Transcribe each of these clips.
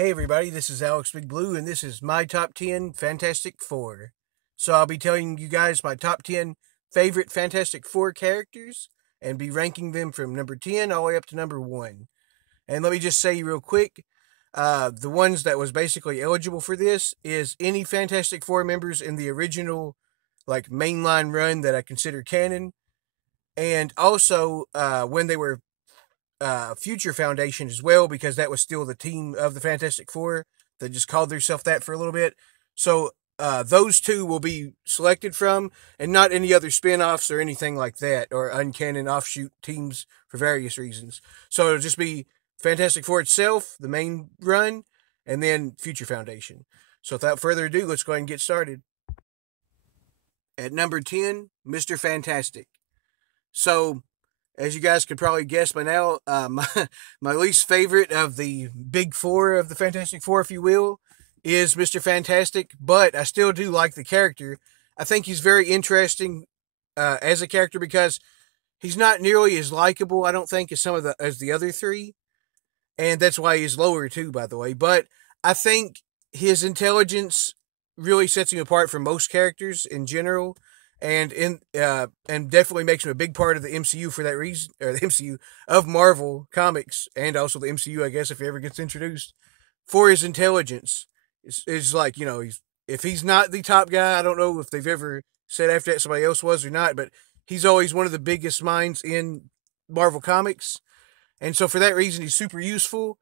Hey everybody, this is Alex Big Blue, and this is my top 10 Fantastic Four. So I'll be telling you guys my top 10 favorite Fantastic Four characters and be ranking them from number 10 all the way up to number 1. And let me just say real quick, the ones that was basically eligible for this is any Fantastic Four members in the original mainline run that I consider canon, and also when they were Future Foundation as well, because that was still the team of the Fantastic Four that just called themselves that for a little bit. So those two will be selected from, and not any other spin offs or anything like that, or uncanon offshoot teams for various reasons. So it'll just be Fantastic Four itself, the main run, and then Future Foundation. So without further ado, let's go ahead and get started. At number 10, Mr. Fantastic. So as you guys could probably guess by now, my least favorite of the big four of the Fantastic Four, if you will, is Mr. Fantastic, but I still do like the character. I think he's very interesting as a character because he's not nearly as likable, I don't think, as the other three, and that's why he's lower too, by the way. But I think his intelligence really sets him apart from most characters in general, and definitely makes him a big part of the MCU for that reason, or the MCU of Marvel Comics, and also the MCU, I guess, if he ever gets introduced, for his intelligence. Is like, if he's not the top guy, I don't know if they've ever said after that somebody else was or not, but he's always one of the biggest minds in Marvel Comics, and so for that reason, he's super useful.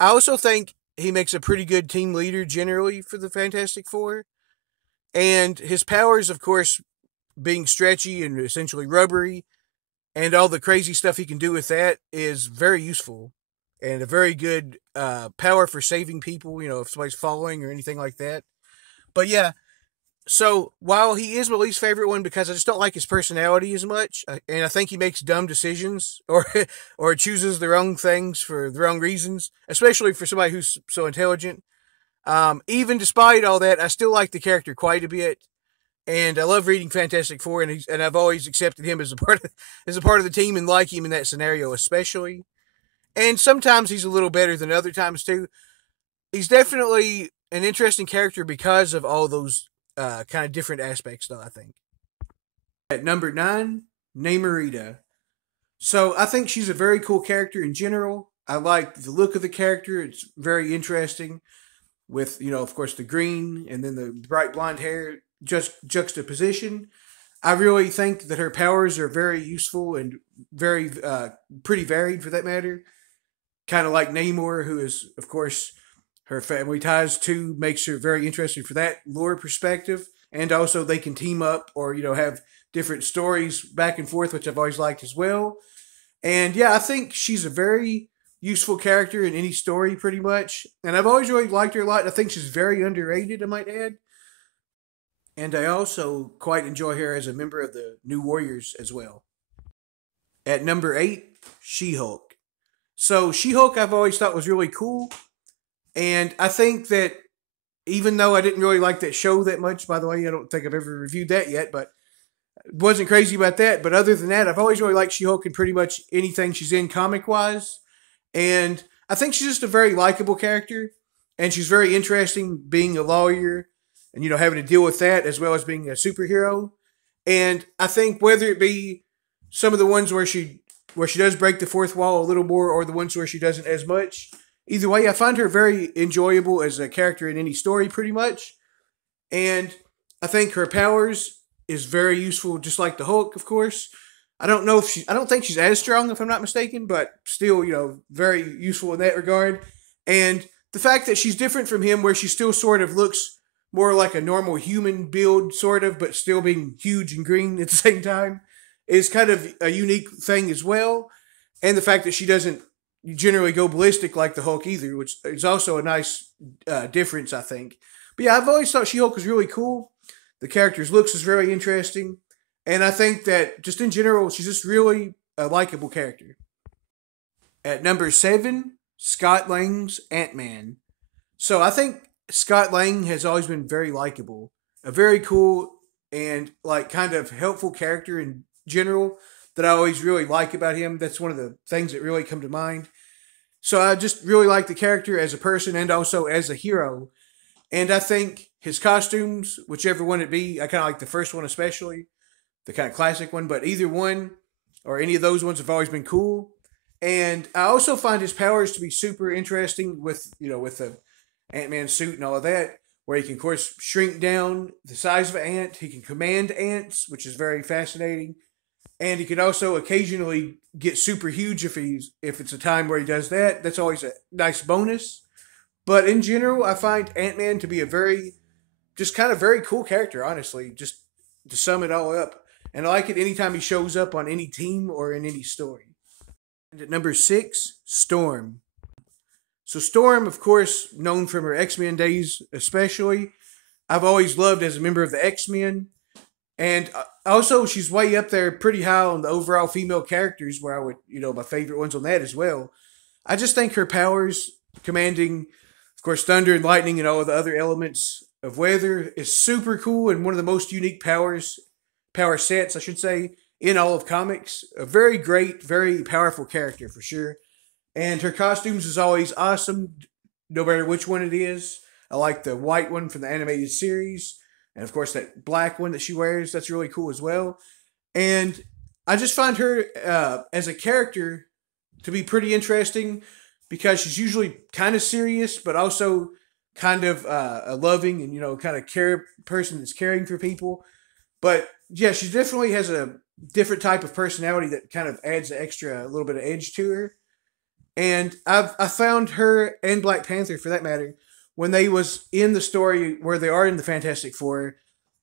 I also think he makes a pretty good team leader generally for the Fantastic Four, and his powers, of course, being stretchy and essentially rubbery, and all the crazy stuff he can do with that is very useful, and a very good power for saving people, if somebody's falling or anything like that. But yeah, so while he is my least favorite one because I just don't like his personality as much, and I think he makes dumb decisions or or chooses the wrong things for the wrong reasons, especially for somebody who's so intelligent. Even despite all that, I still like the character quite a bit, and I love reading Fantastic Four, and I've always accepted him as a part of the team and like him in that scenario especially. And sometimes he's a little better than other times too. He's definitely an interesting character because of all those kind of different aspects, though, I think. At number 9, Namorita. So I think she's a very cool character in general. I like the look of the character. It's very interesting with, of course, the green and then the bright blonde hair just juxtaposition. I really think that her powers are very useful and very pretty varied for that matter. Kind of like Namor, who is, of course, her family ties to, makes her very interesting for that lore perspective. And also they can team up or, have different stories back and forth, which I've always liked as well. And yeah, I think she's a very useful character in any story pretty much. And I've always really liked her a lot. I think she's very underrated, I might add. And I also quite enjoy her as a member of the New Warriors as well. At number 8, She-Hulk. So She-Hulk I've always thought was really cool. And I think that even though I didn't really like that show that much, by the way, I don't think I've ever reviewed that yet, but wasn't crazy about that. But other than that, I've always really liked She-Hulk in pretty much anything she's in comic-wise. And I think she's just a very likable character. And she's very interesting being a lawyer and, having to deal with that as well as being a superhero. And I think whether it be some of the ones where she does break the fourth wall a little more, or the ones where she doesn't as much, either way, I find her very enjoyable as a character in any story, pretty much. And I think her powers is very useful, just like the Hulk, of course. I don't think she's as strong, if I'm not mistaken, but still, very useful in that regard. And the fact that she's different from him, where she still sort of looks more like a normal human build, sort of, but still being huge and green at the same time, is kind of a unique thing as well. And the fact that she doesn't generally go ballistic like the Hulk either, which is also a nice difference, I think. But yeah, I've always thought She-Hulk was really cool. The character's looks is very interesting. And I think that just in general, she's just really a likable character. At number 7, Scott Lang's Ant-Man. So I think Scott Lang has always been very likable. A very cool and kind of helpful character in general that I always really like about him. That's one of the things that really come to mind. So I just really like the character as a person and also as a hero. And I think his costumes, whichever one it be, I kind of like the first one especially, the kind of classic one, but either one or any of those ones have always been cool. And I also find his powers to be super interesting with, with the Ant-Man suit and all of that, where he can, of course, shrink down the size of an ant. He can command ants, which is very fascinating. And he can also occasionally get super huge if it's a time where he does that. That's always a nice bonus. But in general, I find Ant-Man to be a very, just kind of very cool character, honestly, just to sum it all up. And I like it anytime he shows up on any team or in any story. And at number 6, Storm. So Storm, of course, known from her X-Men days especially, I've always loved as a member of the X-Men. And also, she's way up there pretty high on the overall female characters, where I would, my favorite ones on that as well. I just think her powers, commanding, of course, thunder and lightning and all of the other elements of weather, is super cool and one of the most unique power sets, I should say, in all of comics. A very great, very powerful character for sure. And her costumes is always awesome, no matter which one it is. I like the white one from the animated series. And of course, that black one that she wears, that's really cool as well. And I just find her as a character to be pretty interesting because she's usually kind of serious, but also kind of a loving and, kind of care person that's caring for people. But yeah, she definitely has a different type of personality that kind of adds an extra, a little bit of edge to her. And I found her and Black Panther, for that matter, when they was in the story where they are in the Fantastic Four,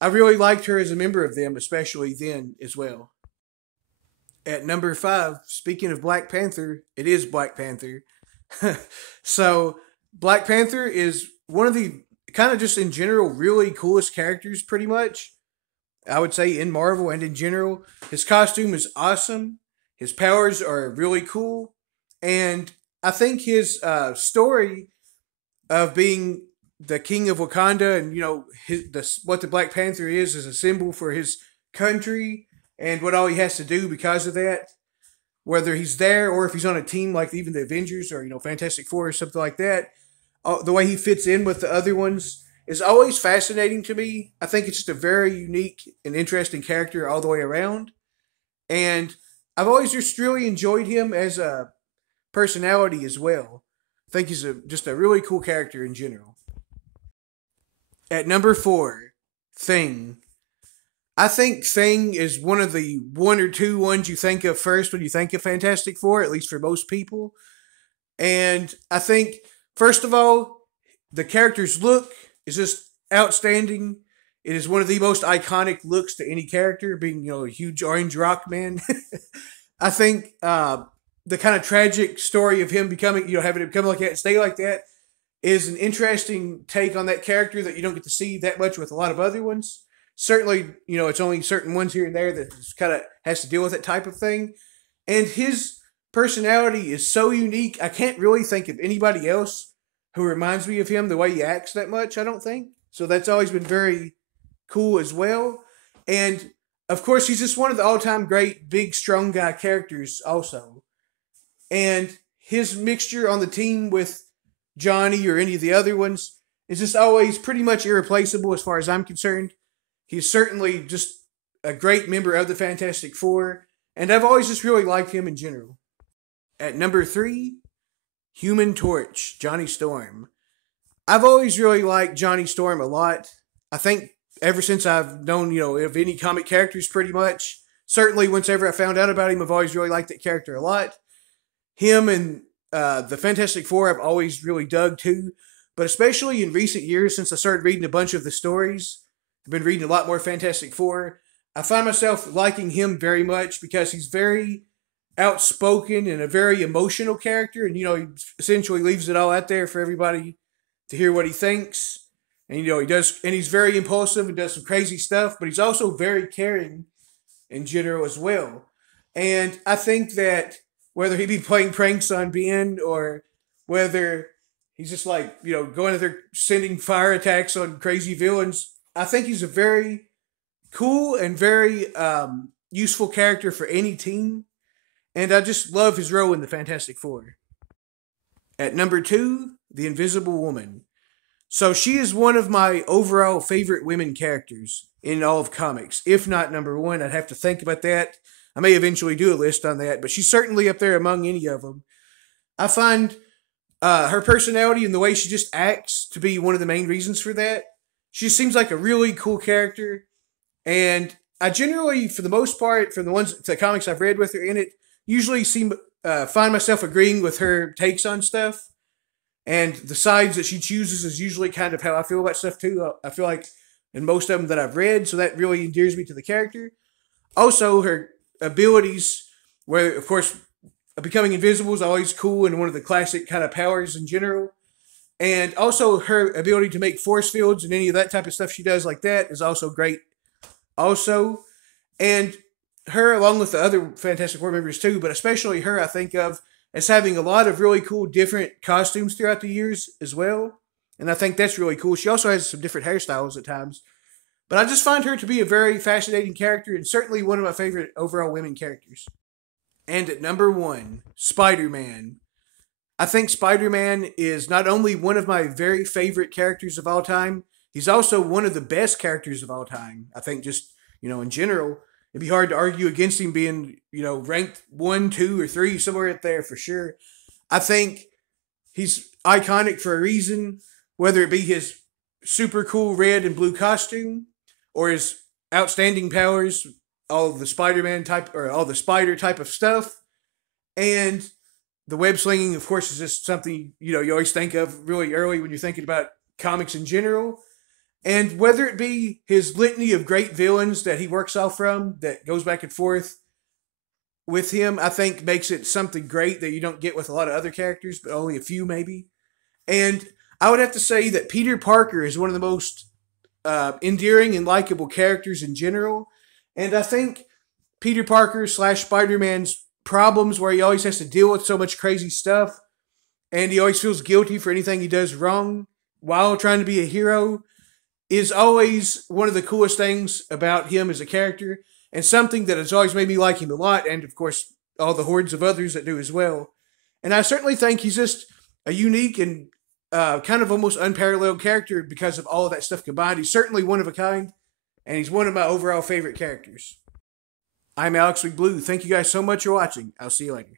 I really liked her as a member of them, especially then as well. At number 5, speaking of Black Panther, it is Black Panther. So Black Panther is one of the kind of just in general really coolest characters, pretty much. I would say in Marvel and in general. His costume is awesome. His powers are really cool. And I think his story of being the king of Wakanda and, what the Black Panther is a symbol for his country and what all he has to do because of that. Whether he's there or if he's on a team like even the Avengers or, Fantastic Four or something like that. The way he fits in with the other ones is always fascinating to me. I think it's just a very unique and interesting character all the way around. And I've always just really enjoyed him as a personality as well. I think he's just a really cool character in general. At number 4, Thing. I think Thing is one of the one or two ones you think of first when you think of Fantastic Four, at least for most people. And I think, first of all, the character's look is just outstanding. It is one of the most iconic looks to any character, being, a huge orange rock man. I think the kind of tragic story of him becoming, having to become like that and stay like that is an interesting take on that character that you don't get to see that much with a lot of other ones. Certainly, it's only certain ones here and there that kind of has to deal with that type of thing. And his personality is so unique. I can't really think of anybody else who reminds me of him the way he acts that much, I don't think. So that's always been very cool as well. And of course, he's just one of the all-time great big, strong guy characters also. And his mixture on the team with Johnny or any of the other ones is just always pretty much irreplaceable as far as I'm concerned. He's certainly just a great member of the Fantastic Four, and I've always just really liked him in general. At number 3, Human Torch, Johnny Storm. I've always really liked Johnny Storm a lot. I think ever since I've known, of any comic characters pretty much. Certainly, whenever I found out about him, I've always really liked that character a lot. Him and the Fantastic Four I've always really dug too. But especially in recent years, since I started reading a bunch of the stories, I've been reading a lot more Fantastic Four. I find myself liking him very much because he's very outspoken and a very emotional character. And, he essentially leaves it all out there for everybody to hear what he thinks. And, he does, and he's very impulsive and does some crazy stuff, but he's also very caring in general as well. And I think that whether he be playing pranks on Ben or whether he's just like, going out there sending fire attacks on crazy villains, I think he's a very cool and very useful character for any team. And I just love his role in the Fantastic Four. At number 2, the Invisible Woman. So she is one of my overall favorite women characters in all of comics. If not number 1, I'd have to think about that. I may eventually do a list on that, but she's certainly up there among any of them. I find her personality and the way she just acts to be one of the main reasons for that. She seems like a really cool character, and I generally, for the most part, from the comics I've read with her in it, usually find myself agreeing with her takes on stuff, and the sides that she chooses is usually kind of how I feel about stuff too. I feel like in most of them that I've read, so that really endears me to the character. Also, her abilities, where of course becoming invisible is always cool and one of the classic kind of powers in general. And also her ability to make force fields and any of that type of stuff she does like that is also great. Also, and her along with the other Fantastic Four members too, but especially her I think of as having a lot of really cool different costumes throughout the years as well. And I think that's really cool. She also has some different hairstyles at times. But I just find her to be a very fascinating character and certainly one of my favorite overall women characters. And at number 1, Spider-Man. I think Spider-Man is not only one of my very favorite characters of all time, he's also one of the best characters of all time. I think just, in general, it'd be hard to argue against him being, ranked 1, 2, or 3, somewhere up there for sure. I think he's iconic for a reason, whether it be his super cool red and blue costume or his outstanding powers, all the Spider-Man type or all the spider type of stuff, and the web slinging, of course, is just something you always think of really early when you're thinking about comics in general. And whether it be his litany of great villains that he works off from, that goes back and forth with him, I think makes it something great that you don't get with a lot of other characters, but only a few maybe. And I would have to say that Peter Parker is one of the most endearing and likable characters in general. And I think Peter Parker / Spider-Man's problems where he always has to deal with so much crazy stuff and he always feels guilty for anything he does wrong while trying to be a hero is always one of the coolest things about him as a character and something that has always made me like him a lot, and of course all the hordes of others that do as well. And I certainly think he's just a unique and kind of almost unparalleled character because of all of that stuff combined. He's certainly one of a kind, and he's one of my overall favorite characters. I'm Alex with Blue. Thank you guys so much for watching. I'll see you later.